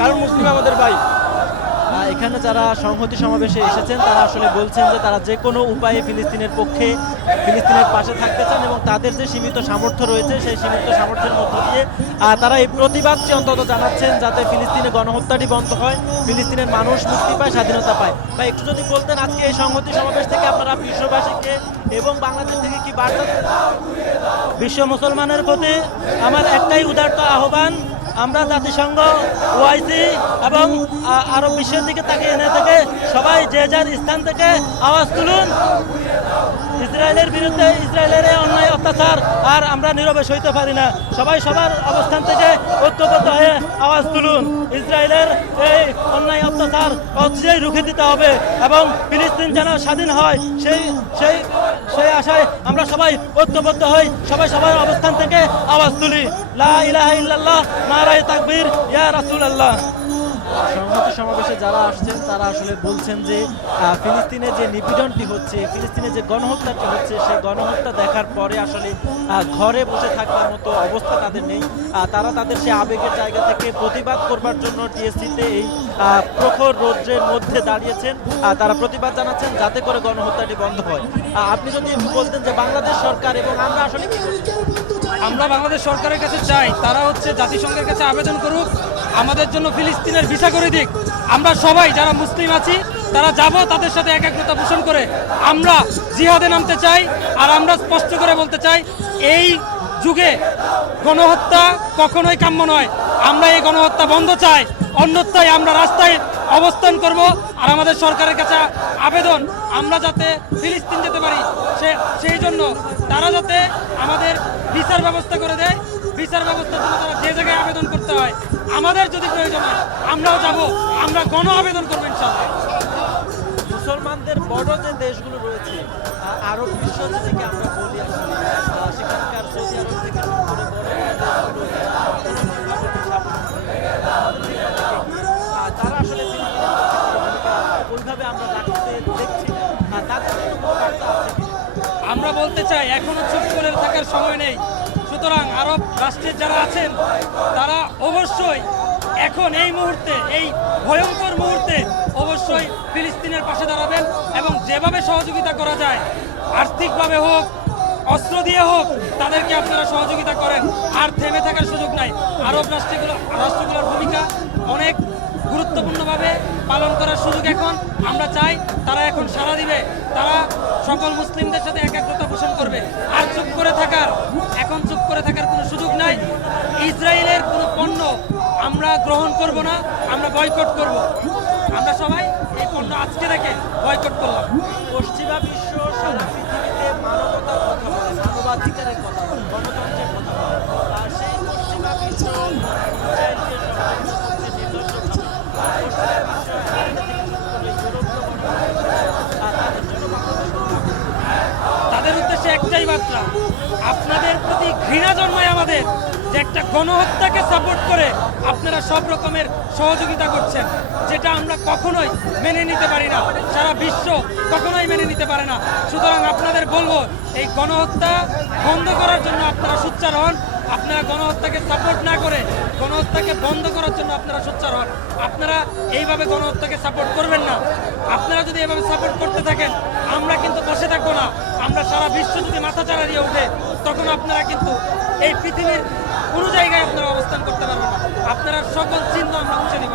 কারণ মুসলিম আমাদের ভাই। এখানে যারা সংহতি সমাবেশে এসেছেন তারা আসলে বলছেন যে তারা যে কোনো উপায়ে ফিলিস্তিনের পক্ষে, ফিলিস্তিনের পাশে থাকতে চান এবং তাদের যে সীমিত সামর্থ্য রয়েছে সেই সীমিত সামর্থ্যের মধ্য দিয়ে তারা এই প্রতিবাদটি অন্তত জানাচ্ছেন যাতে ফিলিস্তিনে গণহত্যাটি বন্ধ হয়, ফিলিস্তিনের মানুষ মুক্তি পায়, স্বাধীনতা পায়। বা একটু যদি বলতেন আজকে এই সংহতি সমাবেশ থেকে আপনারা বিশ্ববাসীকে এবং বাংলাদেশ থেকে কি বার্তা? বিশ্ব মুসলমানের প্রতি আমার একটাই উদারত আহ্বান, আমরা জাতিসংঘ, ওআইসি এবং আরব বিশ্বের দিকে তাকিয়ে না থেকে সবাই যে যার স্থান থেকে আওয়াজ তুলুন। ইসরায়েলের বিরুদ্ধে, ইসরায়েলের এই অন্যায় অত্যাচার আর আমরা নীরবে সইতে পারি না। সবাই সবার অবস্থান থেকে ঐক্যবদ্ধ হয়ে আওয়াজ তুলুন। ইসরায়েলের এই অন্যায় অত্যাচার অচিরেই রুখে দিতে হবে এবং ফিলিস্তিন যেন স্বাধীন হয় সেই সেই সেই আশায় আমরা সবাই ঐক্যবদ্ধ হই, সবাই সবার অবস্থান থেকে আওয়াজ তুলি। লা ইলাহা ইল্লাল্লাহ, নারায়ে তাকবীর, ইয়া রাসূলুল্লাহ। সংহতি সমাবেশে যারা আসছেন তারা আসলে বলছেন যে ফিলিস্তিনে যে নিপীড়নটি হচ্ছে, ফিলিস্তিনে যে গণহত্যাটি হচ্ছে, সেই গণহত্যা দেখার পরে আসলে ঘরে বসে থাকার মতো অবস্থা তাদের নেই। তারা তাদের সেই আবেগের জায়গা থেকে প্রতিবাদ করবার জন্য টিএসসিতে এই প্রখর রৌদ্রের মধ্যে দাঁড়িয়েছেন। তারা প্রতিবাদ জানাচ্ছেন যাতে করে গণহত্যাটি বন্ধ হয়। আপনি যদি একটু বলতেন যে বাংলাদেশ সরকার এবং আমরা আসলে কি করছি? আমরা বাংলাদেশ সরকারের কাছে চাই তারা জাতিসংঘের কাছে আবেদন করুক, আমাদের জন্য ফিলিস্তিনের ভিসা করে দিক। আমরা সবাই যারা মুসলিম আছি তারা যাব, তাদের সাথে একাত্মতা পোষণ করে আমরা জিহাদে নামতে চাই। আর আমরা স্পষ্ট করে বলতে চাই, এই যুগে গণহত্যা কখনোই কাম্য নয়। আমরা এই গণহত্যা বন্ধ চাই, অন্যথায় আমরা রাস্তায় অবস্থান করব। আর আমাদের সরকারের কাছে আবেদন, আমরা যাতে ফিলিস্তিন যেতে পারি সেই জন্য তারা যাতে আমাদের ভিসার ব্যবস্থা করে দেয়। ভিসার ব্যবস্থার জন্য তারা যে জায়গায় আবেদন করতে হয়, আমাদের যদি প্রয়োজন হয় আমরাও যাব, আমরা গণ আবেদন করবো ইনশাআল্লাহ। মুসলমানদের বড় যে দেশগুলো রয়েছে, আরব বিশ্ব যেটাকে আমরা বলি আসলে, সেখানকার সৌদি আরব থেকে শুরু করে বড় বড় দেশগুলো, তারা আসলে ওইভাবে আমরা রাখতে দেখছি না। তাদের জন্য কোনো বার্তা আছে কি? আমরা বলতে চাই এখনো চুপ করে থাকার সময় নেই। সুতরাং আরব রাষ্ট্রের যারা আছেন তারা অবশ্যই এখন এই মুহূর্তে, এই ভয়ঙ্কর মুহূর্তে অবশ্যই ফিলিস্তিনের পাশে দাঁড়াবেন এবং যেভাবে সহযোগিতা করা যায়, আর্থিকভাবে হোক, অস্ত্র দিয়ে হোক, তাদেরকে আপনারা সহযোগিতা করেন। আর থেমে থাকার সুযোগ নাই। আরব রাষ্ট্রগুলোর ভূমিকা অনেক গুরুত্বপূর্ণভাবে পালন করার সুযোগ এখন আমরা চাই। তারা এখন সাড়া দিবে, তারা সকল মুসলিমদের সাথে একাগ্রতা পোষণ করবে। আর চুপ করে থাকার কোনো সুযোগ নাই। ইসরায়েলের কোনো পণ্য আমরা গ্রহণ করব না, আমরা বয়কট করব। আমরা সবাই এই পণ্য আজকে থেকে বয়কট করলাম। পশ্চিমা বিশ্ব সারা পৃথিবীতে মানবতার কথা বলে, মানবাধিকারের কথা বলে, গণতন্ত্রের কথা বলে। আর সেই পশ্চিমা বিশ্ব ইসরায়েলকে সবচেয়ে নির্লজ্জভাবে, পশ্চিমা বিশ্ব আমেরিকা থেকে শুরু করে ইউরোপীয় গণতন্ত্র, তাদের জন্য বাংলাদেশ তাদের উদ্দেশ্যে একটাই বার্তা, আপনাদের প্রতি ঘৃণা জন্মায় আমাদের যে একটা গণহত্যাকে সাপোর্ট করে আপনারা সব রকমের সহযোগিতা করছেন, যেটা আমরা কখনোই মেনে নিতে পারি না। সারা বিশ্ব কখনোই মেনে নিতে পারে না। সুতরাং আপনাদের বলবো, এই গণহত্যা বন্ধ করার জন্য আপনারা সোচ্চার হন। আপনারা গণহত্যাকে সাপোর্ট না করে গণহত্যাকে বন্ধ করার জন্য আপনারা সোচ্চার হন। আপনারা এইভাবে গণহত্যাকে সাপোর্ট করবেন না। আপনারা যদি এভাবে সাপোর্ট করতে থাকেন, আমরা কিন্তু বসে থাকবো না। আমরা সারা বিশ্ব যদি মাথাচাড়া দিয়ে ওঠে, তখন আপনারা কিন্তু এই পৃথিবীর কোনো জায়গায় আপনারা অবস্থান করতে পারবেন না। আপনারা সকল চিহ্ন আমরা মুছে দিব।